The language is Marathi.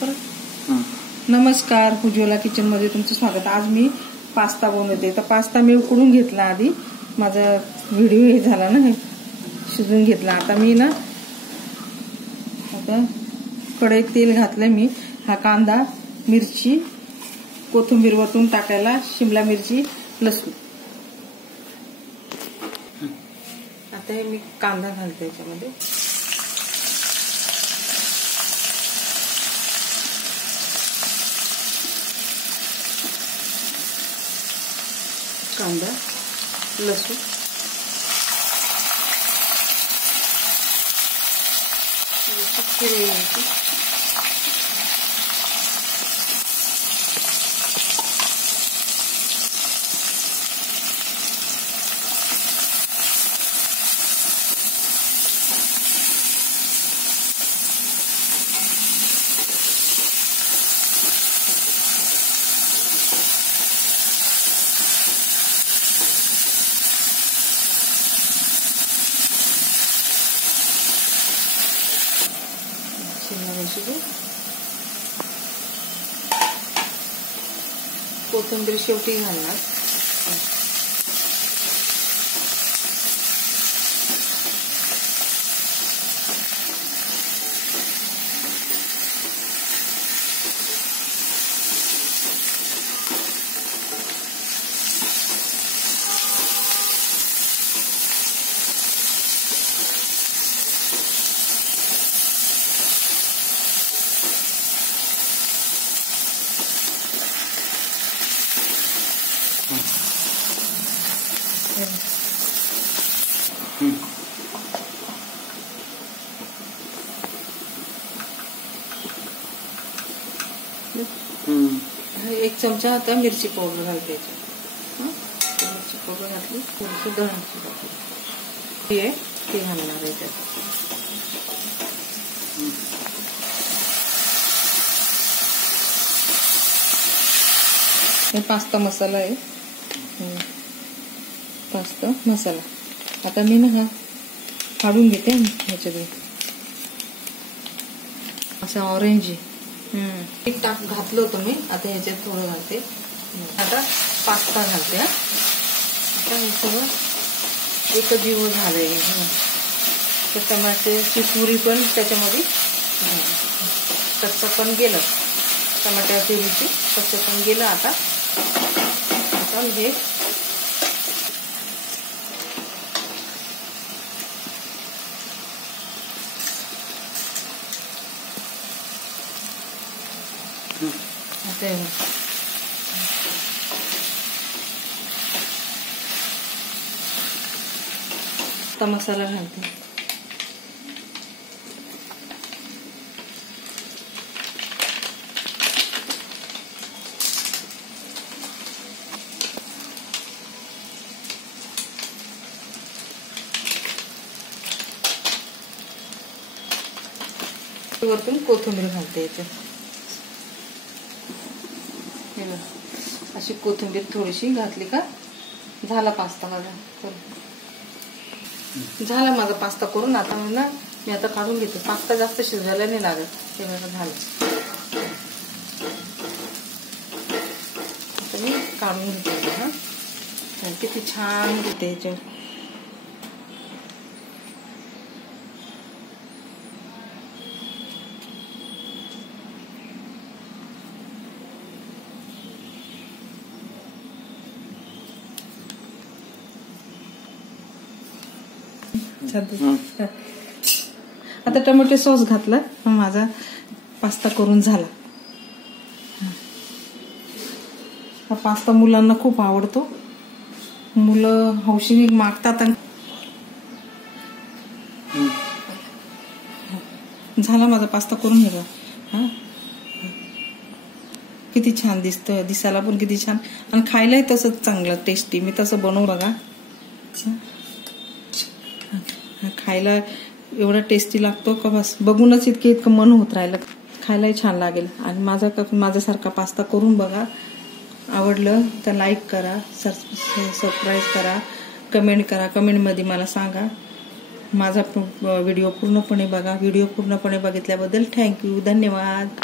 नमस्कार, उज्ज्वला किचन मध्ये तुमचं स्वागत। आज मी पास्ता बनवते। तर पास्ता मी उकडून घेतला, आधी माझा व्हिडिओ हे झाला ना, शिजून घेतला। आता मी ना कढईत तेल घातलं मी। हा कांदा, मिरची, कोथिंबीर वरतून टाकायला, शिमला मिरची, लसूण। आता हे मी कांदा घालते याच्यामध्ये। कांदा, लसूण, हिरवी मिरची, शिमला मिरची, कोथिंबीर शेवटी घालणार। एक चमचा आता मिरची पावडर घालते याच्यात। मिरची पावडर घातली, थोडीशी दळाची घातली, ते घालणार आहे त्यात। हे पास्ता मसाला आहे, पास्ता मसाला। आता मी ना हा काढून घेते ह्याच्यात, असं ऑरेंज एक टाक घातलं होतं मी। आता ह्याच्यात थोडं घालते। आता पास्ता घालते। आता हे सगळं एकच जीव झालंय। तर टमाट्याची पुरी पण त्याच्यामध्ये, कच्चं पण गेलं, टमाट्या प्युरीची कच्चं पण गेलं। आता हे आता मसाला घालते। वरतून कोथिंबीर घालते याच्यात। अशी कोथिंबीर थोडीशी घातली का झाला पास्ता माझा। झाला माझा पास्ता करून। आता ना मी आता काढून घेते। पास्ता जास्त शिजायला नाही लागत, ते माझं झालं। आता मी काढून घेते। हा किती छान घेते ह्याच्यावर। आता टोमॅटो सॉस घातला, माझा पास्ता करून झाला। हा पास्ता मुलांना खूप आवडतो, मुलं हौशीने मागतात। झाला माझा पास्ता करून घेतला। हा किती छान दिसतोय, दिसायला पण किती छान, आणि खायलाही तसंच चांगलं टेस्टी। मी तसं बनवू बघा, खायला एवढा टेस्टी लागतो का बस बघूनच इतकं मन होत राहिलं, खायलाही छान लागेल। आणि माझ्यासारखा पास्ता करून बघा। आवडलं तर लाईक करा, सबस्क्राईब करा, कमेंट करा। कमेंटमध्ये मला सांगा। माझा व्हिडिओ पूर्णपणे बघा। व्हिडिओ पूर्णपणे बघितल्याबद्दल थँक्यू, धन्यवाद।